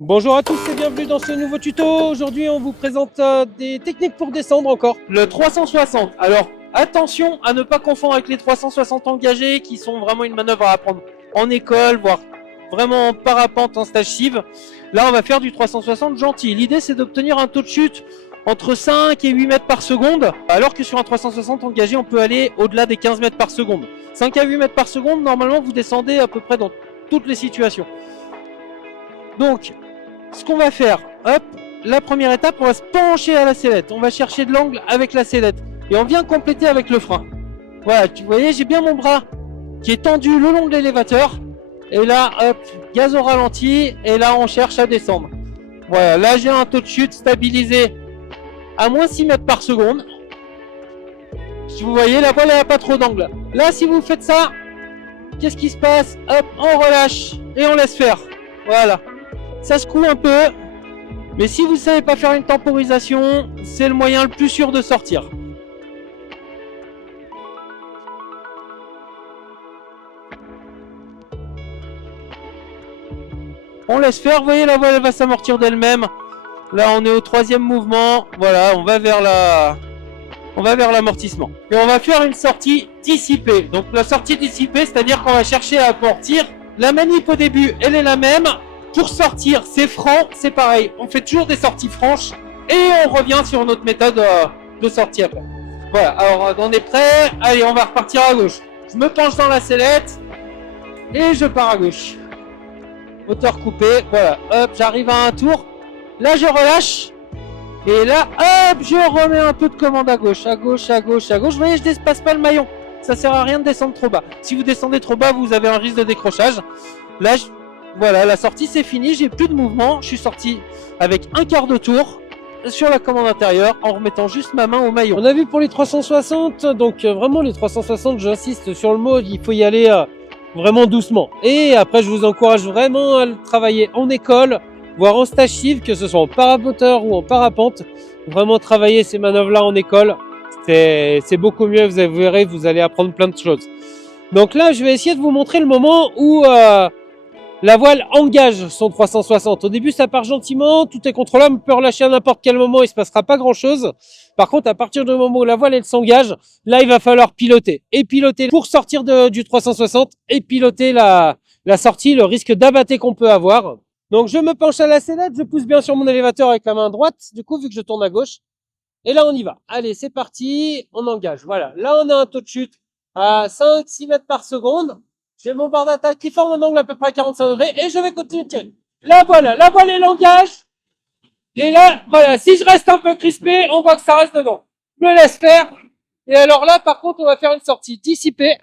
Bonjour à tous et bienvenue dans ce nouveau tuto. Aujourd'hui on vous présente des techniques pour descendre encore. Le 360. Alors attention à ne pas confondre avec les 360 engagés qui sont vraiment une manœuvre à apprendre en école, voire vraiment en parapente, en stage civ. Là on va faire du 360 gentil. L'idée c'est d'obtenir un taux de chute entre 5 et 8 mètres par seconde, alors que sur un 360 engagé on peut aller au-delà des 15 mètres par seconde. 5 à 8 mètres par seconde, normalement vous descendez à peu près dans toutes les situations. Donc ce qu'on va faire, hop, la première étape, on va se pencher à la sellette. On va chercher de l'angle avec la sellette. Et on vient compléter avec le frein. Voilà, vous voyez, j'ai bien mon bras qui est tendu le long de l'élévateur. Et là, hop, gaz au ralenti. Et là, on cherche à descendre. Voilà, là, j'ai un taux de chute stabilisé à moins 6 mètres par seconde. Si vous voyez, la voile, elle n'a pas trop d'angle. Là, si vous faites ça, qu'est-ce qui se passe? Hop, on relâche et on laisse faire. Voilà. Ça secoue un peu, mais si vous ne savez pas faire une temporisation, c'est le moyen le plus sûr de sortir. On laisse faire, vous voyez, la voile elle va s'amortir d'elle-même. Là on est au troisième mouvement, voilà, on va vers l'amortissement. Et on va faire une sortie dissipée. Donc la sortie dissipée, c'est-à-dire qu'on va chercher à amortir. La manip au début, elle est la même. Pour sortir, c'est franc, c'est pareil. On fait toujours des sorties franches et on revient sur notre méthode de sortie après. Voilà, alors on est prêt. Allez, on va repartir à gauche. Je me penche dans la sellette et je pars à gauche. Moteur coupé, voilà. Hop, j'arrive à un tour. Là, je relâche. Et là, hop, je remets un peu de commande à gauche, à gauche, à gauche, à gauche. Vous voyez, je dépasse pas le maillon. Ça sert à rien de descendre trop bas. Si vous descendez trop bas, vous avez un risque de décrochage. Là, voilà, la sortie c'est fini, j'ai plus de mouvement, je suis sorti avec un quart de tour sur la commande intérieure en remettant juste ma main au maillon. On a vu pour les 360, donc vraiment les 360, j'insiste sur le mot, il faut y aller vraiment doucement. Et après je vous encourage vraiment à le travailler en école, voire en stage civ, que ce soit en paramoteur ou en parapente. Vraiment travailler ces manœuvres là en école, c'est beaucoup mieux, vous verrez, vous allez apprendre plein de choses. Donc là je vais essayer de vous montrer le moment où la voile engage son 360. Au début, ça part gentiment, tout est contrôlable, on peut relâcher à n'importe quel moment, il se passera pas grand chose. Par contre, à partir du moment où la voile elle s'engage, là, il va falloir piloter. Et piloter pour sortir du 360 et piloter la sortie, le risque d'abatté qu'on peut avoir. Donc, je me penche à la sellette, je pousse bien sur mon élévateur avec la main droite, du coup, vu que je tourne à gauche. Et là, on y va. Allez, c'est parti, on engage. Voilà, là, on a un taux de chute à 5-6 mètres par seconde. J'ai mon bord d'attaque qui forme un angle à peu près à 45 degrés et je vais continuer de tirer. Là voilà, la voile est l'engage. Et là, voilà, si je reste un peu crispé, on voit que ça reste dedans. Je me laisse faire. Et alors là, par contre, on va faire une sortie dissipée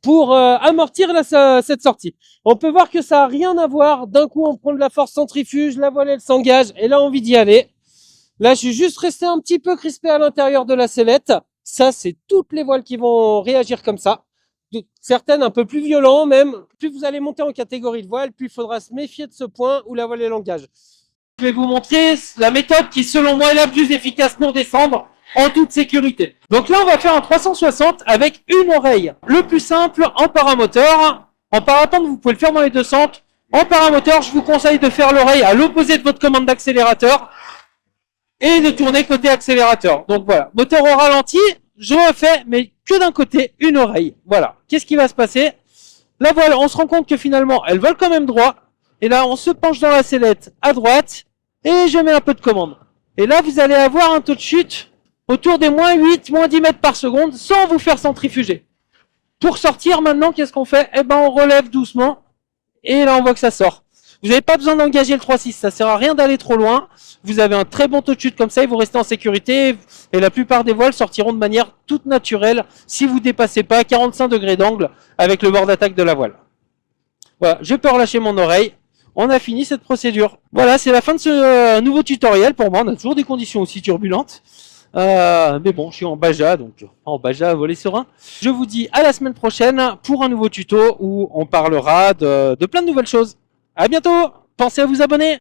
pour amortir cette sortie. On peut voir que ça n'a rien à voir. D'un coup, on prend de la force centrifuge, la voile elle s'engage et là, on a envie d'y aller. Là, je suis juste resté un petit peu crispé à l'intérieur de la sellette. Ça, c'est toutes les voiles qui vont réagir comme ça. Certaines un peu plus violentes même. Plus vous allez monter en catégorie de voile, plus il faudra se méfier de ce point où la voile est l'engage. Je vais vous montrer la méthode qui, selon moi, est la plus efficace pour descendre en toute sécurité. Donc là, on va faire un 360 avec une oreille. Le plus simple en paramoteur. En parapente, vous pouvez le faire dans les deux sens. En paramoteur, je vous conseille de faire l'oreille à l'opposé de votre commande d'accélérateur et de tourner côté accélérateur. Donc voilà, moteur au ralenti, je refais, mais que d'un côté, une oreille. Voilà, qu'est-ce qui va se passer? La voile, on se rend compte que finalement, elle vole quand même droit. Et là, on se penche dans la sellette à droite et je mets un peu de commande. Et là, vous allez avoir un taux de chute autour des moins 8, moins 10 mètres par seconde sans vous faire centrifuger. Pour sortir maintenant, qu'est-ce qu'on fait? Eh ben, on relève doucement et là, on voit que ça sort. Vous n'avez pas besoin d'engager le 3-6, ça sert à rien d'aller trop loin. Vous avez un très bon taux de chute comme ça et vous restez en sécurité. Et la plupart des voiles sortiront de manière toute naturelle si vous ne dépassez pas 45 degrés d'angle avec le bord d'attaque de la voile. Voilà, je peux relâcher mon oreille. On a fini cette procédure. Voilà, c'est la fin de ce nouveau tutoriel. Pour moi, on a toujours des conditions aussi turbulentes. Mais bon, je suis en Baja, donc en Baja, voler serein. Je vous dis à la semaine prochaine pour un nouveau tuto où on parlera de plein de nouvelles choses. À bientôt. Pensez à vous abonner.